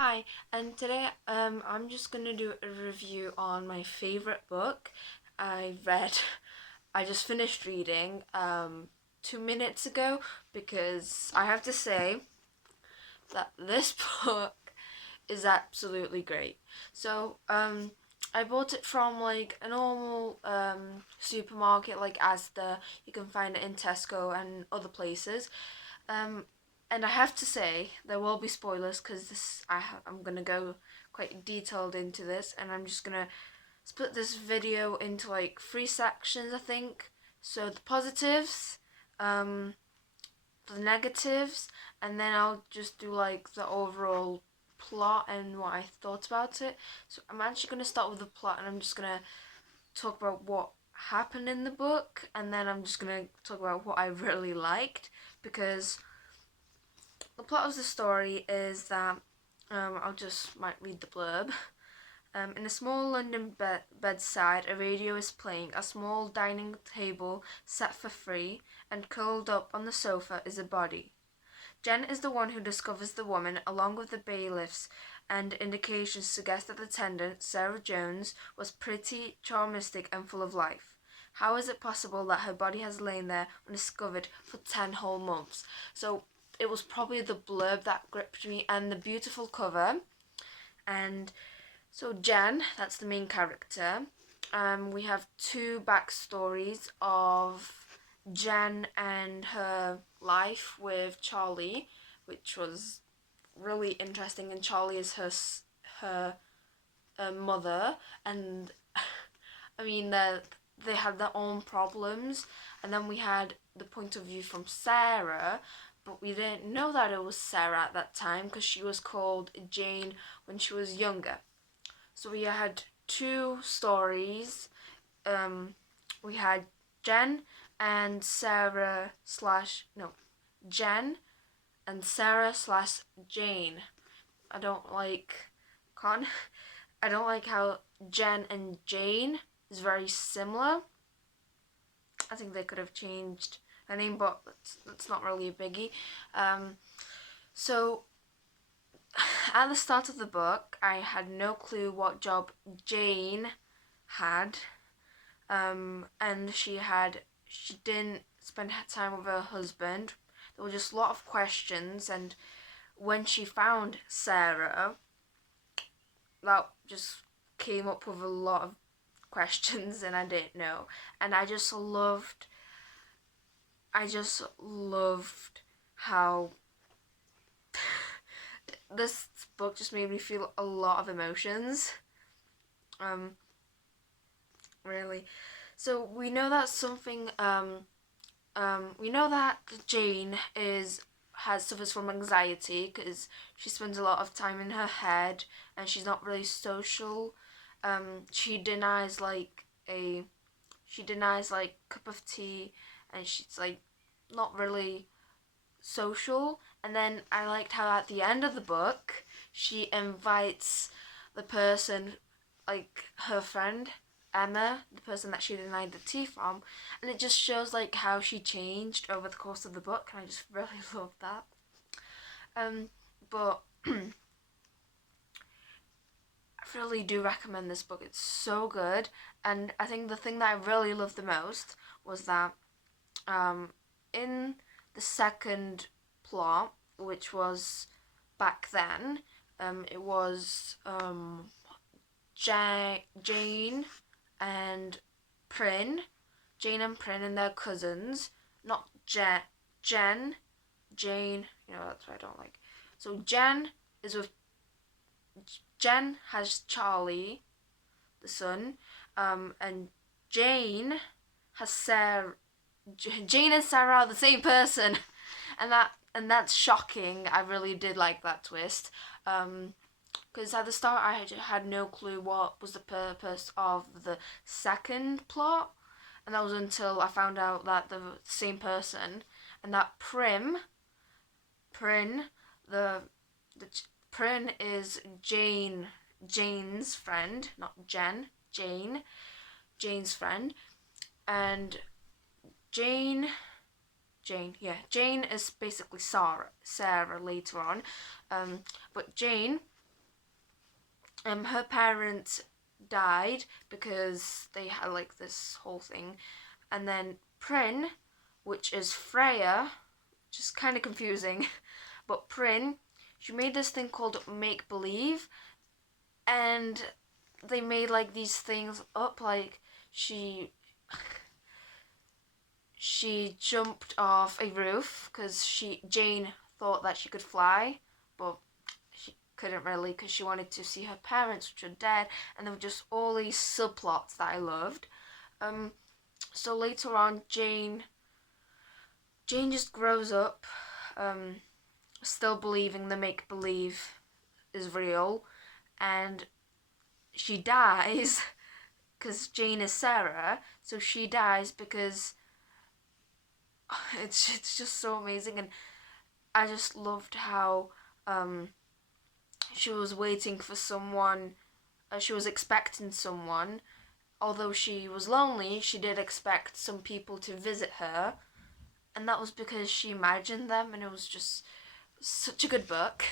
Hi, and today I'm just gonna do a review on my favorite book. I read, I just finished reading 2 minutes ago because I have to say that this book is absolutely great. So I bought it from like a normal supermarket like Asda. You can find it in Tesco and other places. Um, and I have to say there will be spoilers because I'm gonna go quite detailed into this, and I'm just gonna split this video into like three sections, I think. So the positives, um, the negatives, and then I'll just do like the overall plot and what I thought about it. So I'm actually gonna start with the plot, and I'm just gonna talk about what happened in the book, and then I'm just gonna talk about what I really liked because the plot of the story is that I'll just might read the blurb. In a small London bedside, a radio is playing. A small dining table set for three, and curled up on the sofa is a body. Jen is the one who discovers the woman, along with the bailiffs, and indications suggest that the attendant, Sarah Jones, was pretty, charmistic, and full of life. How is it possible that her body has lain there undiscovered for 10 whole months? So it was probably the blurb that gripped me and the beautiful cover. And so Jen, that's the main character. We have two backstories of Jen and her life with Charlie, which was really interesting. And Charlie is her mother, and I mean they had their own problems. And then we had the point of view from Sarah, but we didn't know that it was Sarah at that time because she was called Jane when she was younger. So we had two stories. Um, we had Jen and Sarah slash no, Jen and Sarah slash Jane. I don't like con. I don't like how Jen and Jane is very similar. I think they could have changed her name, but that's not really a biggie. Um, so at the start of the book, I had no clue what job Jane had, and she didn't spend time with her husband. There were just a lot of questions, and when she found Sarah, that just came up with a lot of questions, and I didn't know. And I just loved how this book just made me feel a lot of emotions. Um, really. So we know that we know that Jane suffers from anxiety because she spends a lot of time in her head and she's not really social. She denies like cup of tea, and she's like not really social. And then I liked how at the end of the book she invites the person, like her friend Emma, the person that she denied the tea from, and it just shows like how she changed over the course of the book, and I just really love that. But I really do recommend this book. It's so good, and I think the thing that I really loved the most was that in the second plot, which was back then, it was Jane and Prin, Jane and Prin and their cousins, not Jen, Jane. You know that's what I don't like. So is with Jen has Charlie, the son, and Jane has Sarah. Jane and Sarah are the same person, and that's shocking. I really did like that twist. Because at the start I had no clue what was the purpose of the second plot, and that was until I found out that the same person, and that Prin, the Prin is Jane's friend, not Jen, Jane's friend, and Jane Jane is basically Sarah later on, but Jane her parents died because they had like this whole thing, and then Prin, which is Freya, which is kind of confusing, but Prin, she made this thing called make believe, and they made like these things up, like she jumped off a roof because Jane thought that she could fly, but she couldn't really because she wanted to see her parents, which are dead, and there were just all these subplots that I loved. So later on, Jane just grows up, still believing the make believe is real, and she dies because Jane is Sarah, so she dies because it's just so amazing, and I just loved how she was waiting for someone, she was expecting someone. Although she was lonely, she did expect some people to visit her, and that was because she imagined them, and it was just such a good book.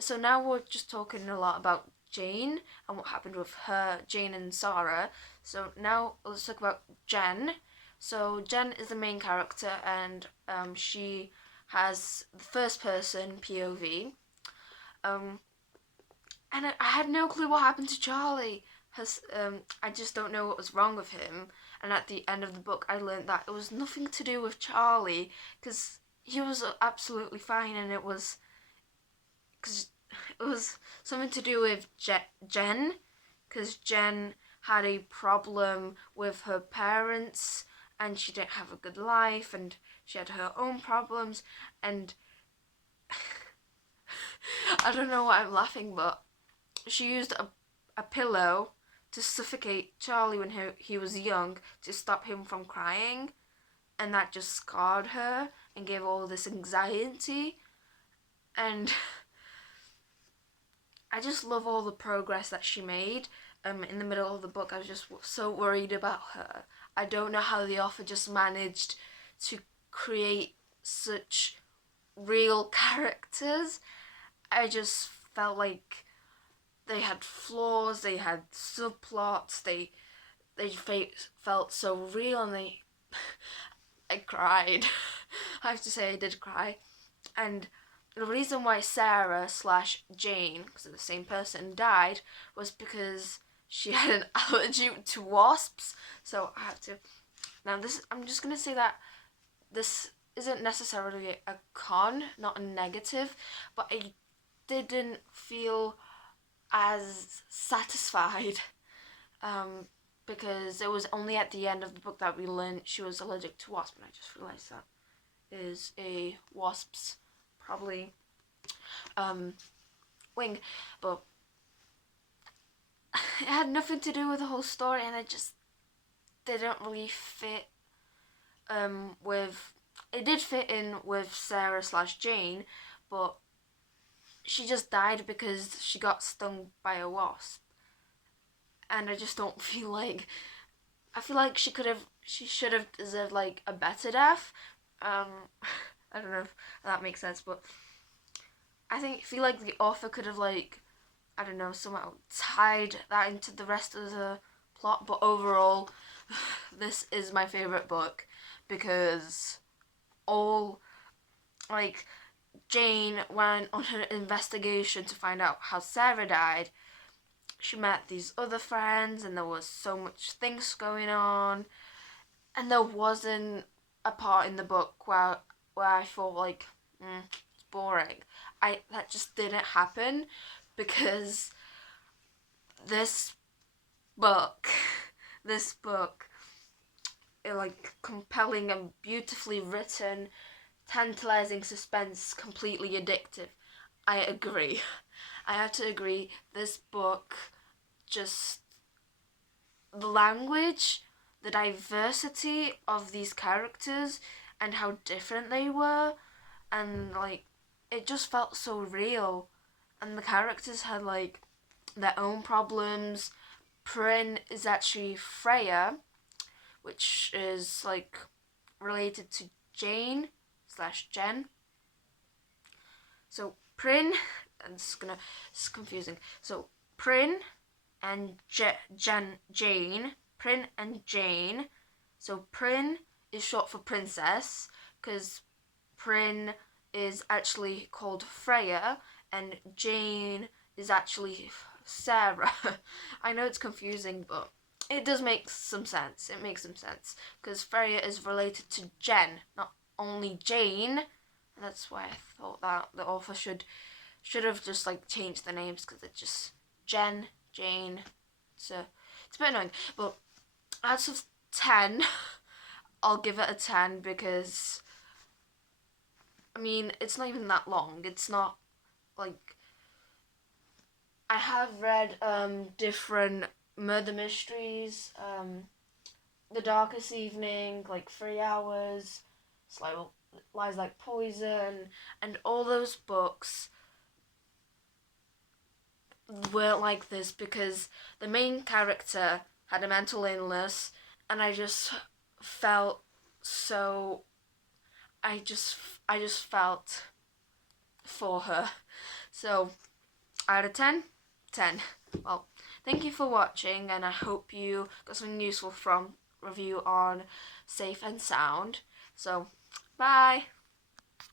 So now we're just talking a lot about Jane and what happened with her, Jane and Sarah. So now let's talk about Jen. So Jen is the main character, and she has the first person POV. And I had no clue what happened to Charlie. I just don't know what was wrong with him. And at the end of the book, I learned that it was nothing to do with Charlie, because he was absolutely fine, and it was something to do with Jen, because Jen had a problem with her parents, and she didn't have a good life, and she had her own problems, and I don't know why I'm laughing, but she used a pillow to suffocate Charlie when he was young to stop him from crying, and that just scarred her and gave all this anxiety. And I just love all the progress that she made. In the middle of the book, I was just so worried about her. I don't know how the author just managed to create such real characters. I just felt like they had flaws, they had subplots, they felt so real, and I cried. I have to say I did cry. And the reason why Sarah slash Jane, because they're the same person, died was because she had an allergy to wasps. So I have to. Now I'm just gonna say that this isn't necessarily a con, not a negative, but I didn't feel as satisfied, because it was only at the end of the book that we learned she was allergic to wasps, and I just realised that is a wasp's probably wing, but it had nothing to do with the whole story, and it just didn't really fit with. It did fit in with Sarah slash Jane, but she just died because she got stung by a wasp, and I just don't feel like. I feel like she should have deserved like a better death. I don't know if that makes sense, but I feel like the author could have like, I don't know, somehow tied that into the rest of the plot. But overall, this is my favorite book because all like Jane went on her investigation to find out how Sarah died. She met these other friends, and there was so much things going on, and there wasn't a part in the book where I thought like, it's boring. That just didn't happen because this book, this book, like compelling and beautifully written, tantalizing suspense, completely addictive. I agree. I have to agree. This book, just the language, the diversity of these characters, and how different they were, and like it just felt so real, and the characters had like their own problems. Prin is actually Freya, which is like related to Jane slash Jen. So Prin, it's confusing. So Prin and Jane. Prin and Jane. So Prin is short for princess because Prin is actually called Freya and Jane is actually Sarah. I know it's confusing, but it does make some sense. It makes some sense because Freya is related to Jen, not only Jane. And that's why I thought that the author should have just like changed the names because it's just Jen, Jane. It's a bit annoying, but out of 10, I'll give it a 10 because I mean it's not even that long. It's not like I have read different murder mysteries, The Darkest Evening, like 3 Hours, it's like Lies Like Poison, and all those books were like this because the main character had a mental illness, and I just felt so. I just felt for her. So out of 10, 10. Well, thank you for watching, and I hope you got something useful from review on Safe and Sound. So, bye.